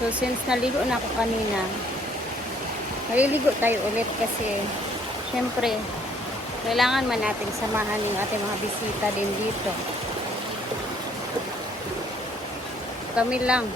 So, since naligo na ako kanina, maliligo tayo ulit kasi, syempre, kailangan man natin samahan yung ating mga bisita din dito. Kami lang.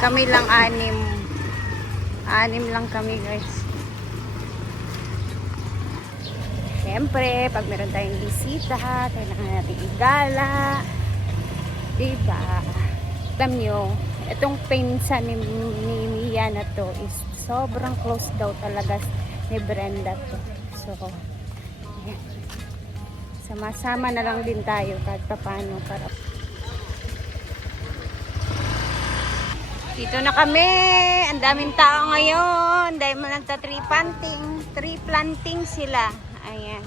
Kami lang anim. Anim lang kami, guys. Siyempre, pag meron tayong bisita, kailangan natin igala. Diba? Alam nyo, itong pinsan ni Mia na to is sobrang close daw talaga ni Brenda to. So, ayan. Sama-sama na lang din tayo kahit paano para. Dito na kami. Ang daming tao ngayon. Dahil mo nagta-tree planting. Tree planting sila. Ayan.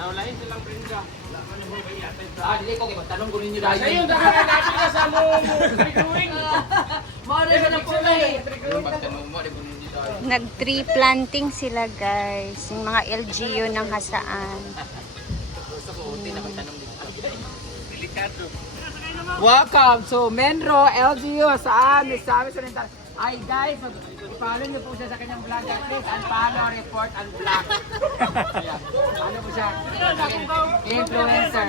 Naulahin silang Brenda. Dili ko kay magtanong ko ninyo dahil. Ayun, nakalapit ka sa mo trikuing. Mare ka na po eh. Magtanong mo, di ko ninyo dahil. Nag-tree planting sila, guys. Yung mga LGU ng Hasaan. Gusto ko, uti na magtanong dito. Delikado. Welcome to Menro LGU saan? Sa amin sa rental. Ay guys, i-follow niyo po siya sa kanyang vlog. Please unfollow, report, unblock. Ayan. Ano po siya? Influencer.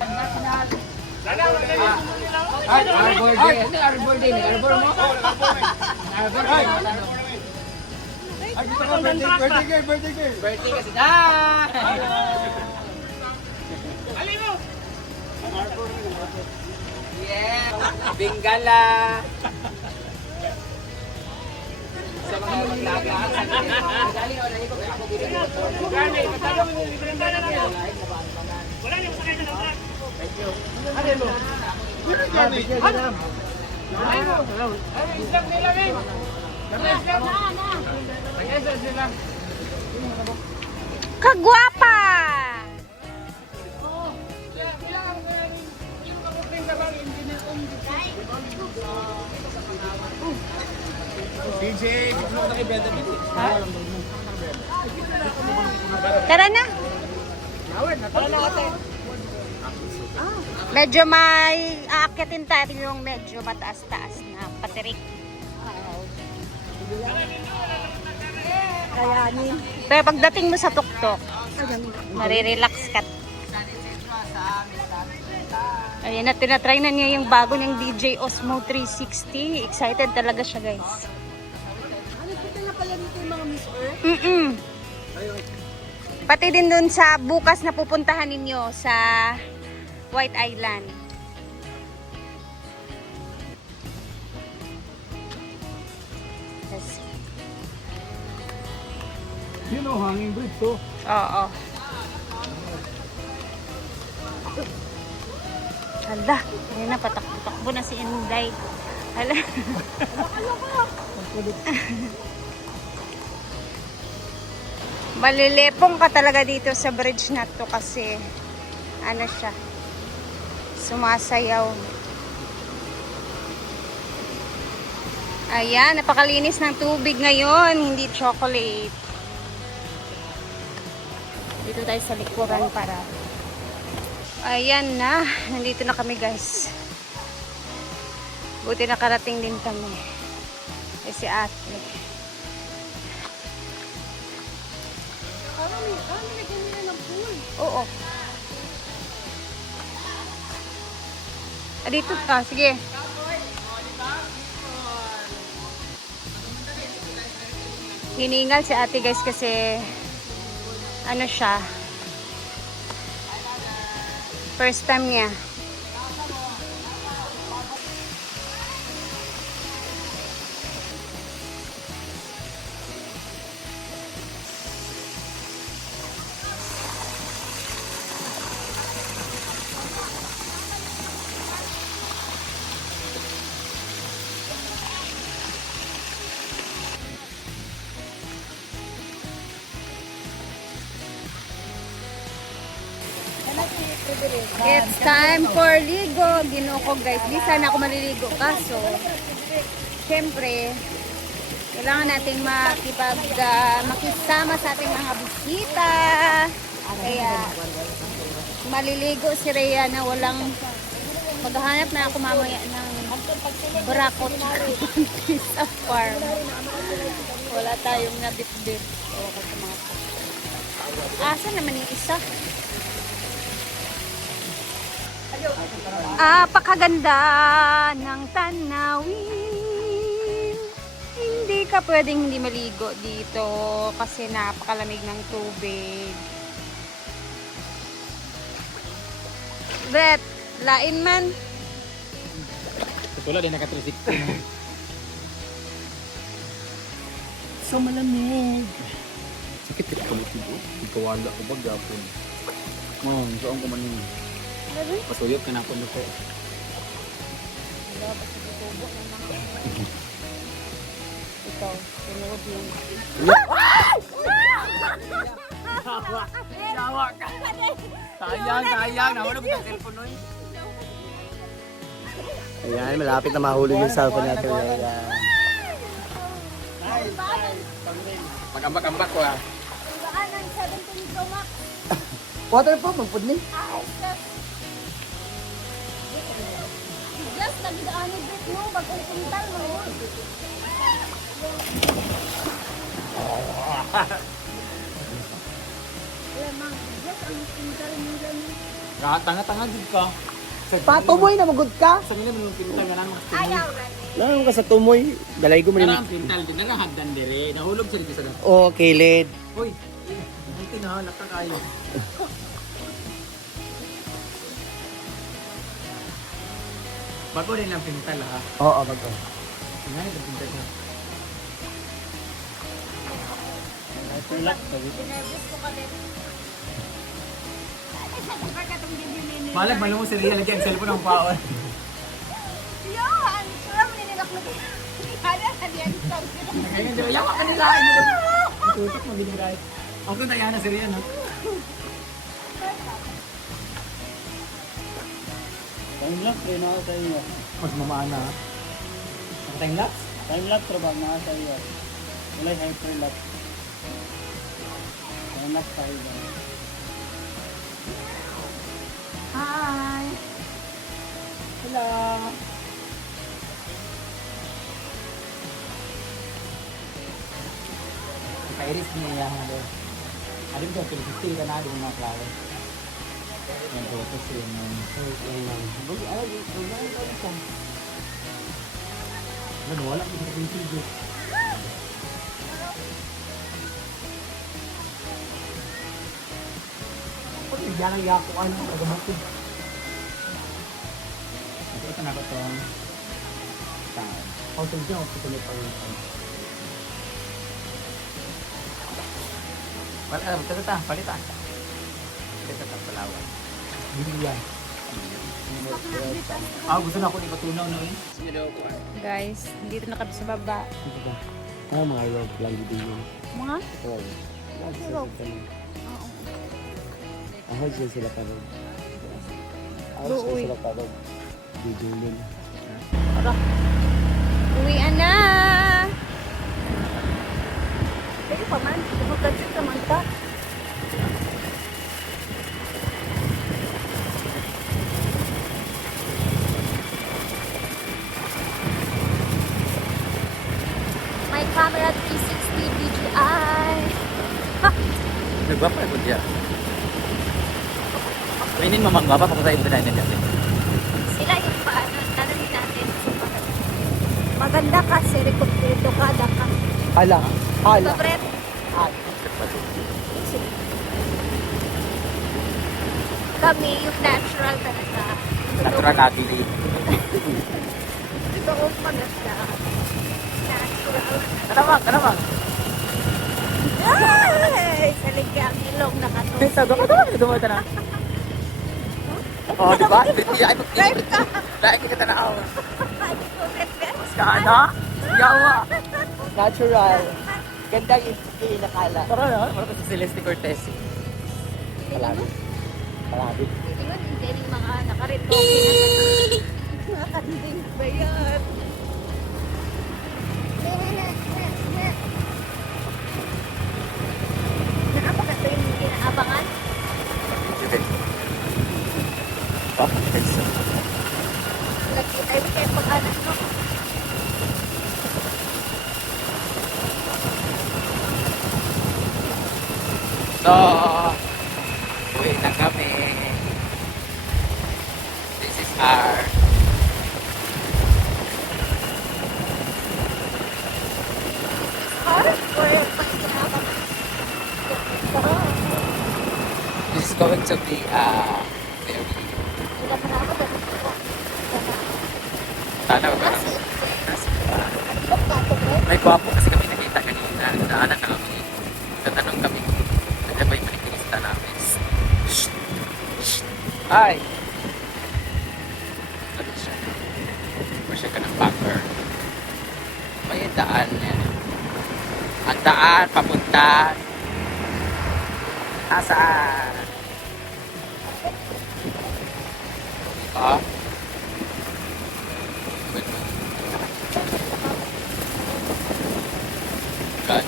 National. Arbor Day. Ano Arbor Day? Arbor mo? Arbor Day. Ay, dito ka, birthday girl. Birthday kasi. Ah! Alino! Yeah! Bingala! Sa mga maglagaan sa dali o nahi ko ako bigyan mo. Gani, matalo mo ni Brenda na lang. Wala niyo sakay na lang. Thank you. Ano mo? Gani. Ay mo. Ay, islam nila min. Kami islam. Ay, sila. Kagwapa! DJ, gusto mo na kay Brenda din. Tara na. Tara na ate. Medyo may aakyatin tayo yung medyo mataas-taas na patirik. Kayanin. Pero pagdating mo sa tuktok, marirelax ka. Ayan na, tinatry na niya yung bago niyang DJ Osmo 360. Excited talaga siya, guys. Ano po na pala dito yung mga Miss Earth? Pati din dun sa bukas na pupuntahan ninyo sa White Island. Yes. You know, hanging bridge to. Oo. Hala, ayun na, patak-takbo na si Inday. Hala. Malilepong ka talaga dito sa bridge na to kasi ano siya, sumasayaw. Ayan, napakalinis ng tubig ngayon, hindi chocolate. Dito tayo sa likuran para. Ayan na, nandito na kami, guys. Buti nakarating din kami. Eh si ate. Nilagyan nila ng pool. Oo. Dito ka, sige. Hiningal si ate, guys, kasi ano siya, first time niya. It's time for ligo. Ginuko guys. Di sana ako maliligo kaso syempre kailangan natin makisama sa ating mga bisita. Kaya maliligo si Rhea na walang maghahanap na ako mamaya ng brakot sa farm. Wala tayong nabit-bit. Asa naman yung isa? Pakaganda ng tanawin. Hindi ka pwedeng hindi maligo dito kasi napakalamig ng tubig. Brett, lain man. Wala din nakatrisik. So malamig. Sakit kita kamu tibo. Ikawala ko ba gapon? Saan ko man yun? Pasuyop ka na po nuko. Ikaw, sunod yun. Yawa ka. Sayang. Nahulog yung cellphone nun. Ayan, malapit na mahulog yung cellphone natin. Ayan. Mag-ambak-ambak ko ah. Baan ang 17 Pro Max? Water po, magpudli. Just nagdaan ni Brett mo, bagong kuntal mo. Lamang, just ang kuntal mo lang. Tanga-tanga din ka. Patumoy na magod ka. Sa nila mo pintal ka nang Ayaw rin. Naman ka sa tumoy. Dalay ko man Narang pintal din. Narahagdan dire. Nahulog siya dito sa dam. Oh, kilid. Uy, hindi na nakakayo. Bago rin lang pintal ha. Oo, bago. Tingnan yung pintal niya. Nervous ko ka din. Malag, malungo si Ria lagi ang cellphone ng paon. Yan! Sarap ninilak na din. Kaya na diyan sa Ngayon, di ba? Yawa ka nila. Tutok mo biniray. Ako kung tayo na si Ria, no? Time-lapse rin ako sa iyo. Mas mamana. Ang time lapse? Time-lapse rin ba mga sa iyo? Wala yung time-lapse. Time-lapse tayo ba? Hi! Hello! Kairis niya yung ano. Adim ko, pinipistay ka na, di mo mga flower. Yan po, kasi yun. Bagi, ayaw, gawin ka lang siya. Ano, wala ko sa pinipigyo. Pag bigyan ng yako, ano, kagamatid. Ito na ko itong saan. Hotel dyan, hotel pa rin. Palita. Palita Palawan. Hindi yan. Gusto na ako ipatunaw na eh. Guys, dito na kami sa baba. Mga rope lang dito yun. Mga? Rope. Ako siya sila parod. Uy. parod. Dijulin. Tara. Uwian na! Pwede pa man. Kapag-gadget naman ka. My camera 360 DJI. Nagbapa ko dyan. Kainin mo magbaba pa ko tayo na dyan. Sila yung paano. Tanongin natin. Maganda ka. Serikot-rito ka. Daka. Hala. Sobret. Kami yung natural talaga. Natural natin eh. Ito ang maganda. Natural. Kanamang. Ay! Salig ka ang ilong nakatulog. Ito mo ito na. Oh, diba? Live ka! Lagi kita na ako. Mas Ka na? Yawa. Natural. Ganda yung inakala. Tara na. Parang si Celeste Cortez. Malami. Malapit. Ingon, hindi rin mga nakarito. Nakanding ba yan? Naapa ka ito yung kinaabangan? Sige. Papakit sa. Lagi tayo kayo pag-anak, no? So, uwi na kami. This is our Hard or pag kinaabangan? this is going to be very Wala ka na ako ba? sana ba? May gwapo kasi kami nakita kanina. Daanan namin. Tatanong kami. Ano ba yung manikilista namin? Shh! Shh! Hi! Sabi siya. Masya ka ng backer. May daan yan. Ang daan papunta. Nasaan? Ah? God.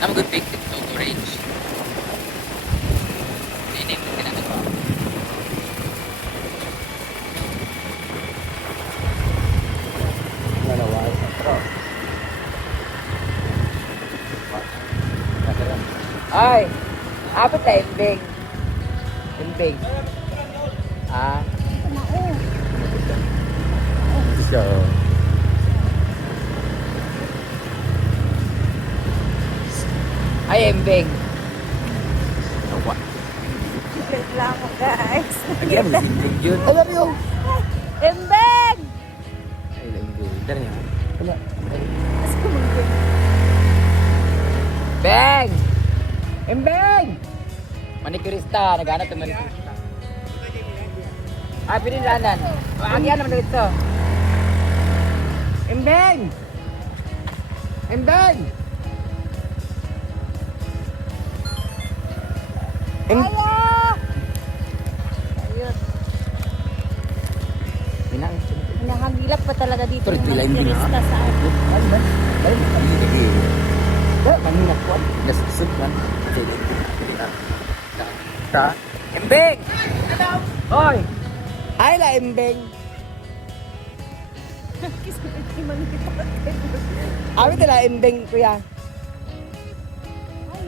I'm a good big to orange. Ini mungkin ada kok. Nalawas. Pero. Ay, apa tayo imbing? Imbing. Ah, Ito siya. ay imbing. Tawa. Reklamo, guys. Lagi mo sinding yun. Alam mo. Embeng! Ay, linggo. Dari ha. Wala. Mas kumungkin. Beng! Imbing! Manicurista, naghanap ng manicurista. Ah, piniranan. Agyan naman dito. Imbing! Imbing! Minang. Nakagilap pa talaga dito Pero yung tila hindi mga turista sa atin. Ay, man. Ay, kami lagi. Wala, kanina ko. Gasusod man. Sige. Ta. Imbing! Hoy! Ay la imbing. Abi tala imbing kuya.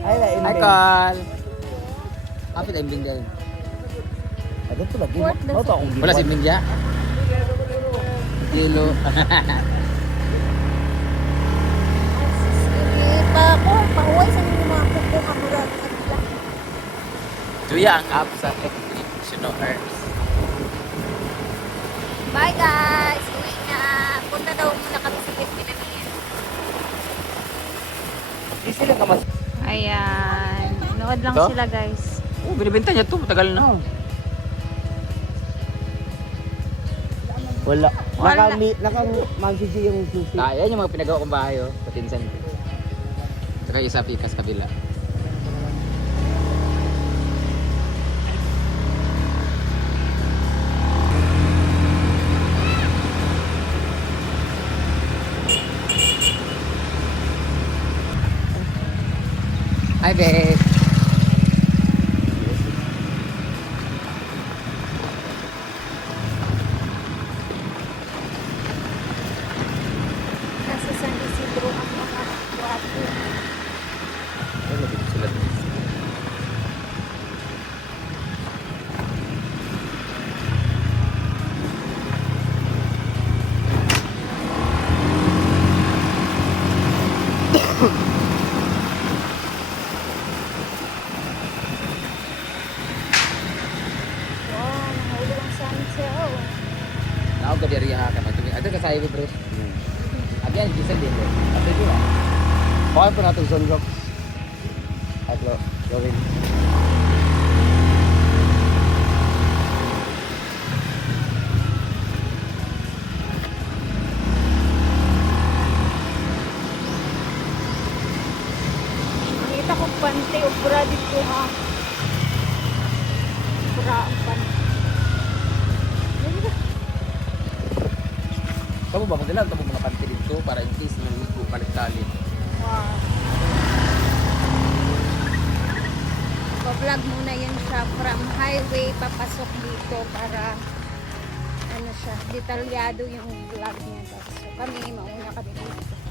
Ay la imbing. Ay kal. Apa tayo yung dahil? Ano ito lagi? Port na Ano ito akong Wala si Mindya. Kilo. Sige pa ako, pauwi sa mga kuko kamuran. Tuya ang app sa Earth. Bye guys! Uwi na. Punta daw muna kami sa Pilipinas. Di sila ka mas... Ayan. Nood lang Ito? sila guys. Oh, binibenta niya to. Matagal na. Wala. Wala. Naka-message yung susi. Kaya yung mga pinagawa kong bahay, oh. Patinsan ko. Saka yung sa pikas kabila. Hi, babe. Nasa San Isidro ang mga wapo. Ay, mabigit sila dito. Wow, nahulog ang sunset. Ako ka diri ha ka magtumi. Ada ka sa highway, bro. Abiyan gisan din, bro. Ate di ba? Bakit pa natin sunrock? Atlo. Gawin. Nakita ko pante o bra dito ha. Kamu ba magdala tamo mga panty dito para in case naligo palit-kalit. Wow. Pa-vlog muna yun siya from highway papasok dito para ano siya, detalyado yung vlog niya. So kami, mauna kami dito.